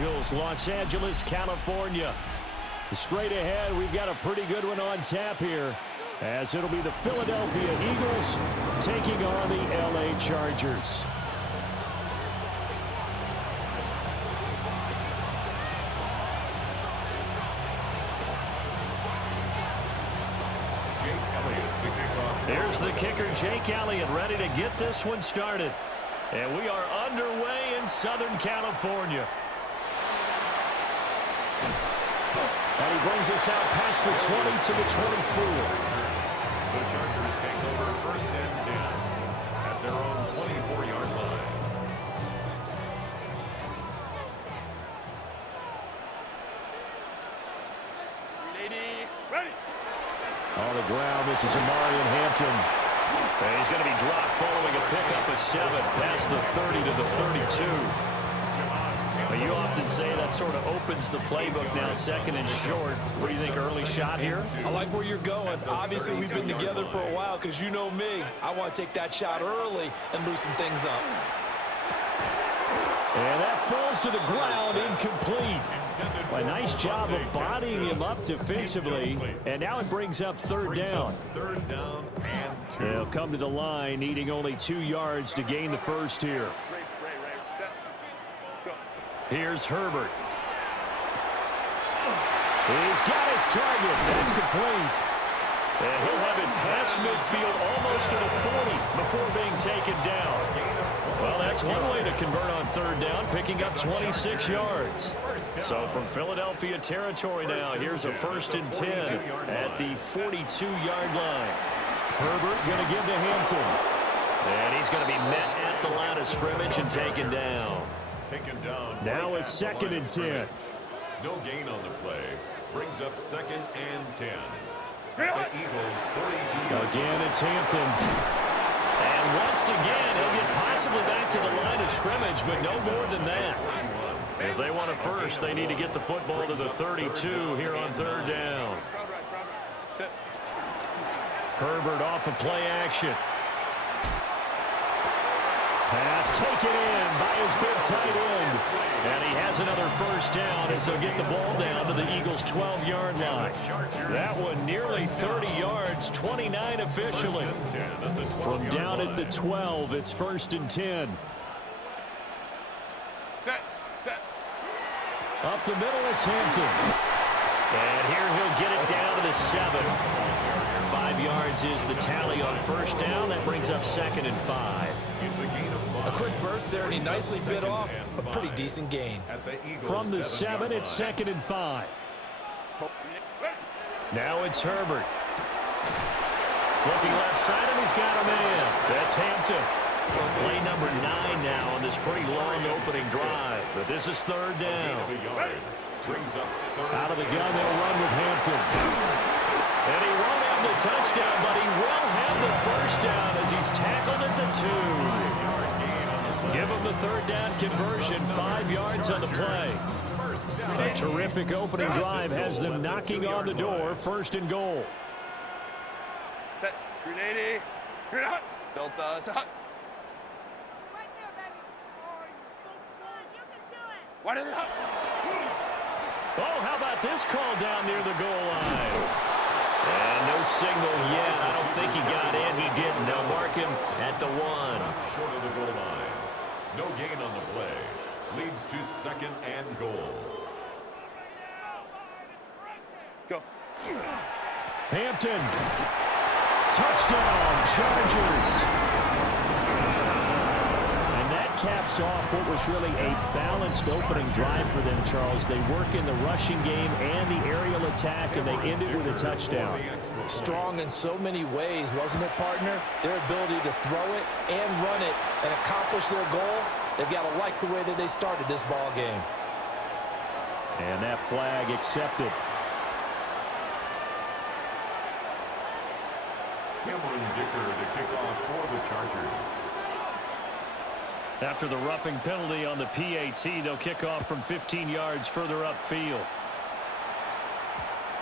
Los Angeles, California. Straight ahead, we've got a pretty good one on tap here, as it'll be the Philadelphia Eagles taking on the LA Chargers. Here's the kicker, Jake Elliott, ready to get this one started. And we are underway in Southern California. And he brings us out past the 20 to the 24. The Chargers take over first and 10 at their own 24-yard line. Ready. On the ground, this is Amarian Hampton. And he's going to be dropped following a pickup of 7 past the 30 to the 32. You often say that sort of opens the playbook now, second and short. What do you think, early shot here? I like where you're going. Obviously, we've been together for a while because you know me. I want to take that shot early and loosen things up. And that falls to the ground, incomplete. A nice job of bodying him up defensively. And now it brings up third down. Third down and 2. They'll come to the line, needing only 2 yards to gain the first here. Here's Herbert. He's got his target. That's complete. And he'll have it past midfield almost to the 40 before being taken down. Well, that's one way to convert on third down, picking up 26 yards. So from Philadelphia territory now, here's a first and 10 at the 42-yard line. Herbert going to give to Hampton. And he's going to be met at the line of scrimmage and taken down. Taken down. Now a second and 10. No gain on the play. Brings up second and 10. The Eagles 42. Again, it's Hampton. And once again, he'll get possibly back to the line of scrimmage, but no more than that. If they want a first, they need to get the football to the 32 here on third down. Herbert off of play action. Pass taken in by his big tight end. And he has another first down as they'll get the ball down to the Eagles' 12-yard line. That one nearly 30 yards, 29 officially. From down at the 12, it's first and 10. Set. Up the middle, it's Hampton. And here he'll get it down to the 7. 5 yards is the tally on first down. That brings up second and 5. A quick burst there, and he nicely bit off a pretty decent gain. From the 7, it's second and 5. Now it's Herbert. Looking left side, and he's got a man. That's Hampton. Play number 9 now on this pretty long opening drive. But this is third down. Out of the gun, they'll run with Hampton. And he won't have the touchdown, but he will have the first down as he's tackled at the 2. Give him the third down conversion, 5 yards on the play. A terrific opening drive has them knocking on the door, first and goal. Set. Grenade. Delta. Set. Right there, baby. Oh, you're so good. You can do it. What is it? Oh, how about this call down near the goal line? And no signal yet. I don't think he got in. He didn't. They'll mark him at the 1. Short of the goal line. No gain on the play. Leads to second and goal. Go. Hampton. Touchdown, Chargers. And that caps off what was really a balanced opening drive for them, Charles. They work in the rushing game and the aerial attack, and they end it with a touchdown. Strong in so many ways, wasn't it, partner? Their ability to throw it and run it and accomplish their goal, they've got to like the way that they started this ball game. And that flag accepted. Cameron Dicker to kick off for the Chargers. After the roughing penalty on the PAT, they'll kick off from 15 yards further upfield.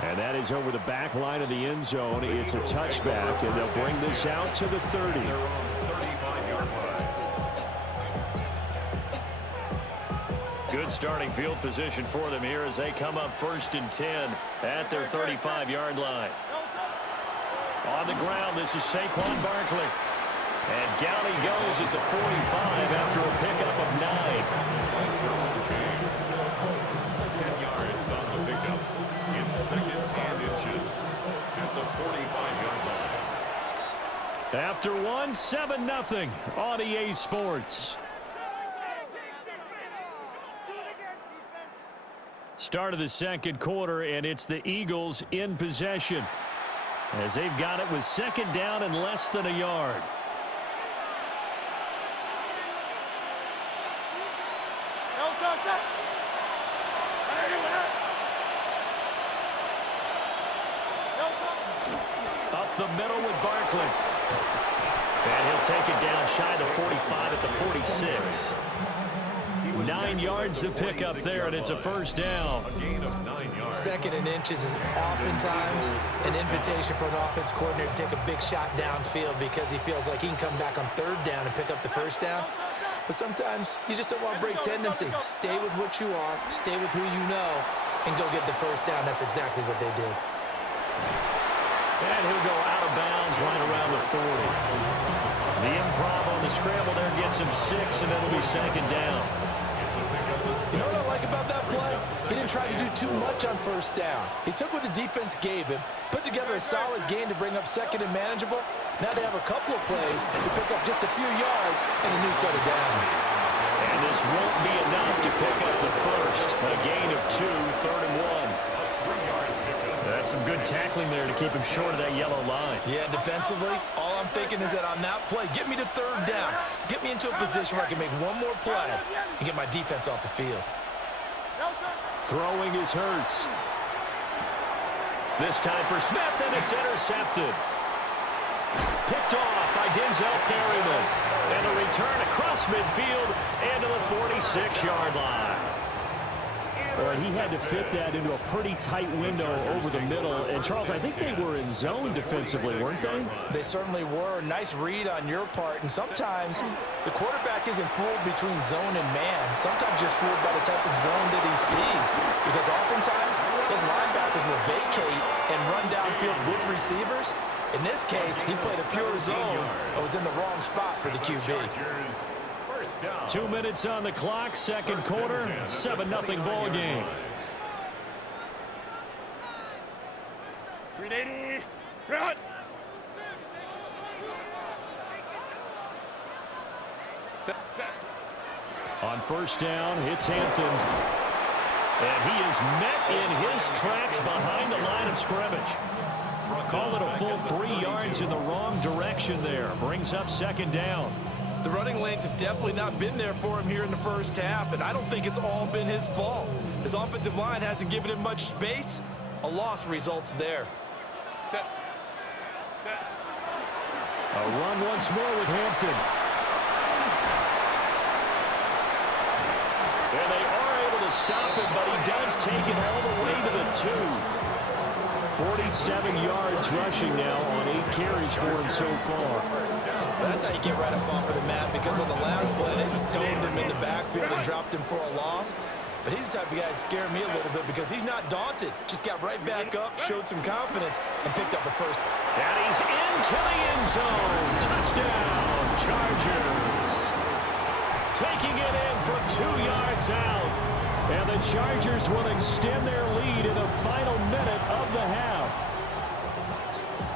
And that is over the back line of the end zone. It's a touchback, and they'll bring this out to the 30. Their own 35-yard line. Good starting field position for them here as they come up 1st and 10 at their 35-yard line. On the ground, this is Saquon Barkley. And down he goes at the 45 after a pickup of 9. 10 yards on the pickup in 2nd and inches at the 45-yard line. After 7-0 on EA Sports. Start of the 2nd quarter, and it's the Eagles in possession as they've got it with 2nd down and less than a yard. Up the middle with Barkley. And he'll take it down shy of the 45 at the 46. 9 yards to pick up there, and it's a 1st down. A gain of 9 yards. 2nd and inches is oftentimes an invitation for an offense coordinator to take a big shot downfield because he feels like he can come back on 3rd down and pick up the 1st down. But sometimes you just don't want to break tendency. Stay with what you are, stay with who you know, and go get the 1st down. That's exactly what they did. And he'll go out of bounds right around the 40. The improv on the scramble there gets him 6, and it'll be 2nd down. You know what I like about that play? He didn't try to do too much on 1st down. He took what the defense gave him, put together a solid gain to bring up 2nd and manageable. Now they have a couple of plays to pick up just a few yards and a new set of downs. And this won't be enough to pick up the 1st. A gain of 2, 3rd and 1. That's some good tackling there to keep him short of that yellow line. Yeah, defensively, all I'm thinking is that on that play, get me to 3rd down. Get me into a position where I can make one more play and get my defense off the field. Throwing is Hurts. This time for Smith, and it's intercepted. Picked off by Denzel Perryman. And a return across midfield and to the 46-yard line. Well, he had to fit that into a pretty tight window over the middle. And, Charles, I think they were in zone defensively, weren't they? They certainly were. Nice read on your part. And sometimes the quarterback isn't fooled between zone and man. Sometimes you're fooled by the type of zone that he sees. Because oftentimes those linebackers will vacate and run downfield with receivers. In this case, he played a pure zone and was in the wrong spot for the QB. 2 minutes on the clock, 2nd quarter, 7-0 ball game. 380. Run. Set. On 1st down, it's Hampton. And he is met in his tracks behind the line of scrimmage. Call it a full 3 yards in the wrong direction there. Brings up 2nd down. The running lanes have definitely not been there for him here in the 1st half, and I don't think it's all been his fault. His offensive line hasn't given him much space. A loss results there. Set. A run once more with Hampton. And they are able to stop him, but he does take it all the way to the 2. 47 yards rushing now on 8 carries for him so far. That's how you get right up off of the mat, because on the last play, they stoned him in the backfield and dropped him for a loss. But he's the type of guy that scared me a little bit because he's not daunted. Just got right back up, showed some confidence, and picked up a 1st. And he's into the end zone. Touchdown, Chargers. Taking it in from 2 yards out. And the Chargers will extend their lead in the final minute of the half.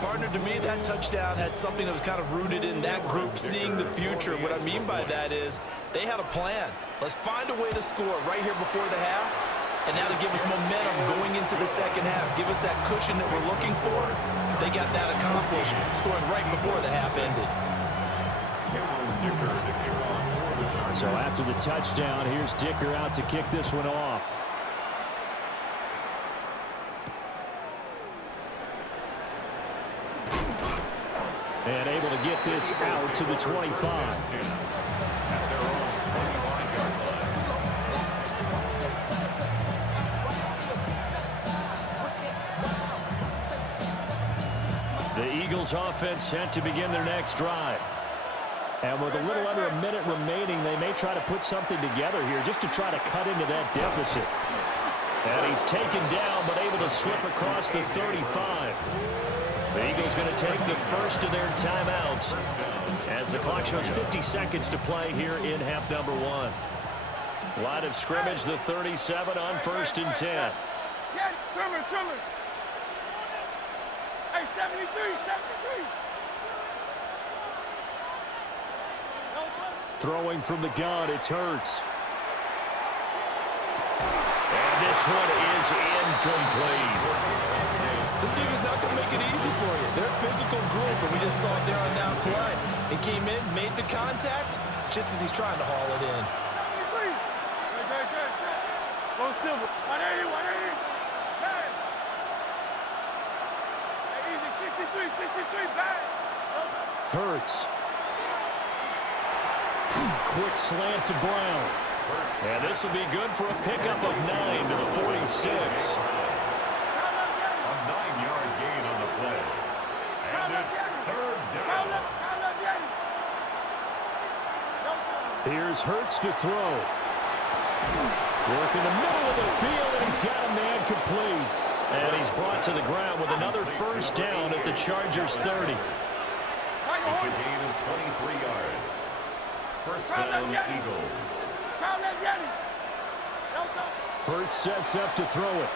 Partner, to me, that touchdown had something that was kind of rooted in that group seeing the future. What I mean by that is they had a plan. Let's find a way to score right here before the half, and now to give us momentum going into the 2nd half, give us that cushion that we're looking for. They got that accomplished, scoring right before the half ended. So after the touchdown, here's Dicker out to kick this one off. And able to get this out to the 25. The Eagles offense set to begin their next drive. And with a little under a minute remaining, they may try to put something together here just to try to cut into that deficit. And he's taken down, but able to slip across the 35. The Eagles going to take the first of their timeouts as the clock shows 50 seconds to play here in half number one. Line of scrimmage, the 37 on 1st and 10. Yeah, Trimmer. Hey, 73. Throwing from the gun, it's Hurts. And this one is incomplete. This team is not going to make it easy for you. They're a physical group, and we just saw it there on down play. He came in, made the contact, just as he's trying to haul it in. Go Silver. 180. Hey. Hey, easy. 63, back. Hurts. Quick slant to Brown. And this will be good for a pickup of 9 to the 46. A 9-yard gain on the play. And it's third down. Here's Hurts to throw. Working the middle of the field, and he's got a man complete. And he's brought to the ground with another first down at the Chargers' 30. It's a gain of 23 yards. First down, Eagles. Hurts sets up to throw it.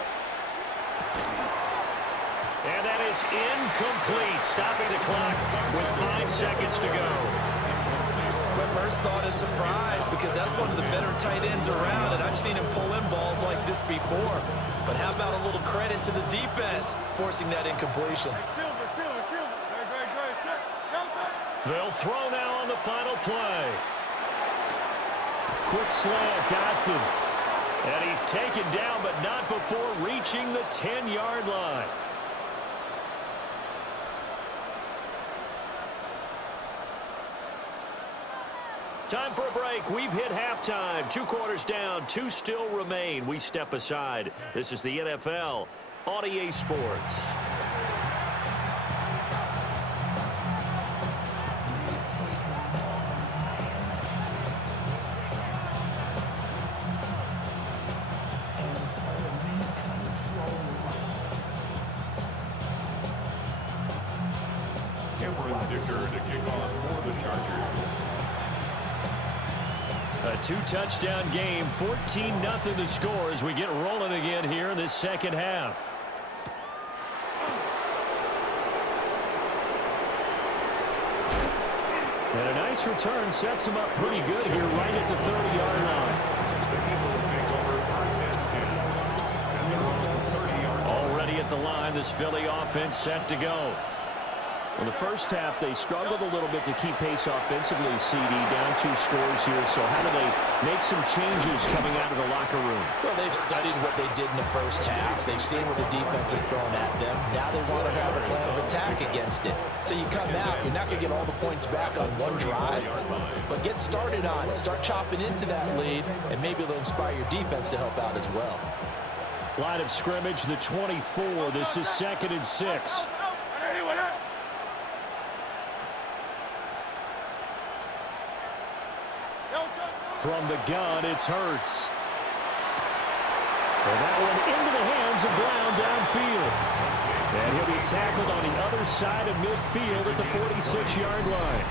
And that is incomplete, stopping the clock with 5 seconds to go. My first thought is surprise, because that's one of the better tight ends around, and I've seen him pull in balls like this before. But how about a little credit to the defense forcing that incompletion? They'll throw now on the final play. Quick slant, Dotson. And he's taken down, but not before reaching the 10-yard line. Time for a break. We've hit halftime. 2 quarters down, 2 still remain. We step aside. This is the NFL on EA Sports. A 2-touchdown game, 14-0 the score as we get rolling again here in this second half. And a nice return sets him up pretty good here right at the 30-yard line. Already at the line, this Philly offense set to go. In the first half, they struggled a little bit to keep pace offensively, CD, down 2 scores here. So how do they make some changes coming out of the locker room? Well, they've studied what they did in the first half. They've seen what the defense has thrown at them. Now they want to have a plan of attack against it. So you come out, you're not going to get all the points back on one drive, but get started on it. Start chopping into that lead, and maybe it'll inspire your defense to help out as well. Line of scrimmage, the 24. This is 2nd and 6. From the gun, it's Hurts. And that one into the hands of Brown downfield. And he'll be tackled on the other side of midfield at the 46-yard line.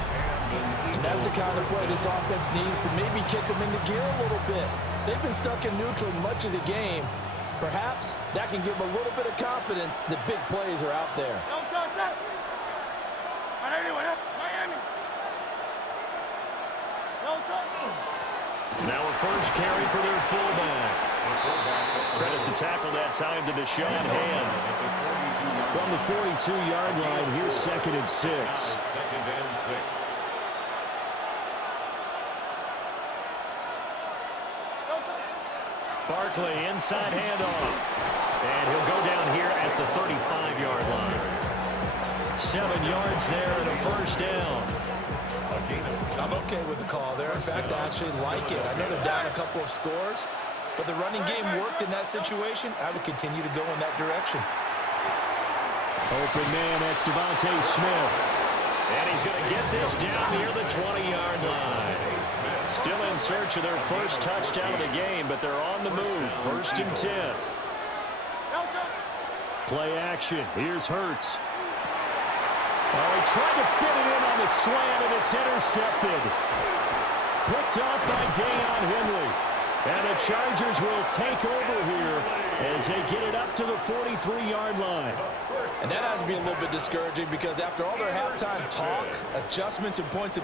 And that's the kind of play this offense needs to maybe kick them into gear a little bit. They've been stuck in neutral much of the game. Perhaps that can give them a little bit of confidence that big plays are out there. Now a first carry for their fullback. Credit to tackle that time to Deshaun Hand. From the 42-yard line, here's 2nd and 6. 2nd and 6. Barkley, inside handoff. And he'll go down here at the 35-yard line. 7 yards there and a first down. I'm okay with the call there. In fact, I actually like it. I know they're down a couple of scores, but the running game worked in that situation. I would continue to go in that direction. Open man, that's Devontae Smith. And he's going to get this down near the 20-yard line. Still in search of their first touchdown of the game, but they're on the move. 1st and 10. Play action. Here's Hurts. Oh, he tried to fit it in on the slant, and it's intercepted. Picked off by Dayon Henley. And the Chargers will take over here as they get it up to the 43-yard line. And that has to be a little bit discouraging because after all their halftime talk, adjustments and points of